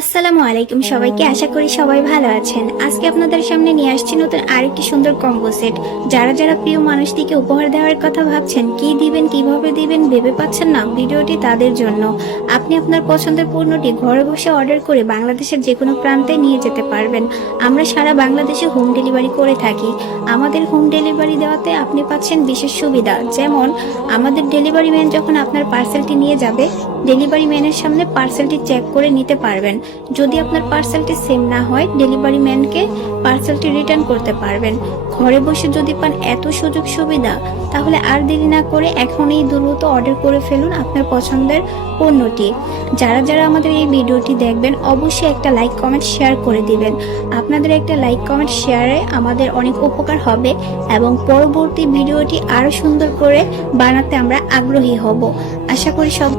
আসসালামু আলাইকুম সবাইকে, আশা করি সবাই ভালো আছেন। আজকে আপনাদের সামনে নিয়ে আসছি নতুন আরেকটি সুন্দর কম্বো সেট। যারা যারা প্রিয় মানুষটিকে উপহার দেওয়ার কথা ভাবছেন, কি দিবেন কিভাবে দিবেন ভেবে পাচ্ছেন না, ভিডিওটি তাদের জন্য। আপনি আপনার পছন্দের পণ্যটি ঘরে বসে অর্ডার করে বাংলাদেশের যে কোনো প্রান্তে নিয়ে যেতে পারবেন। আমরা সারা বাংলাদেশে হোম ডেলিভারি করে থাকি। আমাদের হোম ডেলিভারি দেওয়াতে আপনি পাচ্ছেন বিশেষ সুবিধা, যেমন আমাদের ডেলিভারি ম্যান যখন আপনার পার্সেলটি নিয়ে যাবে, ডেলিভারি ম্যানের সামনে পার্সেলটি চেক করে নিতে পারবেন। যদি আপনার পার্সেলটি সেম না হয়, ডেলিভারি ম্যানকে পার্সেলটি রিটার্ন করতে পারবেন। ঘরে বসে যদি পান এত সুযোগ সুবিধা, তাহলে আর দেরি না করে এখনই দ্রুত অর্ডার করে ফেলুন আপনার পছন্দের পণ্যটি। যারা যারা আমাদের এই ভিডিওটি দেখবেন, অবশ্যই একটা লাইক কমেন্ট শেয়ার করে দিবেন। আপনাদের একটা লাইক কমেন্ট শেয়ারে আমাদের অনেক উপকার হবে এবং পরবর্তী ভিডিওটি আরো সুন্দর করে বানাতে আমরা আগ্রহী হব। আশা করি সব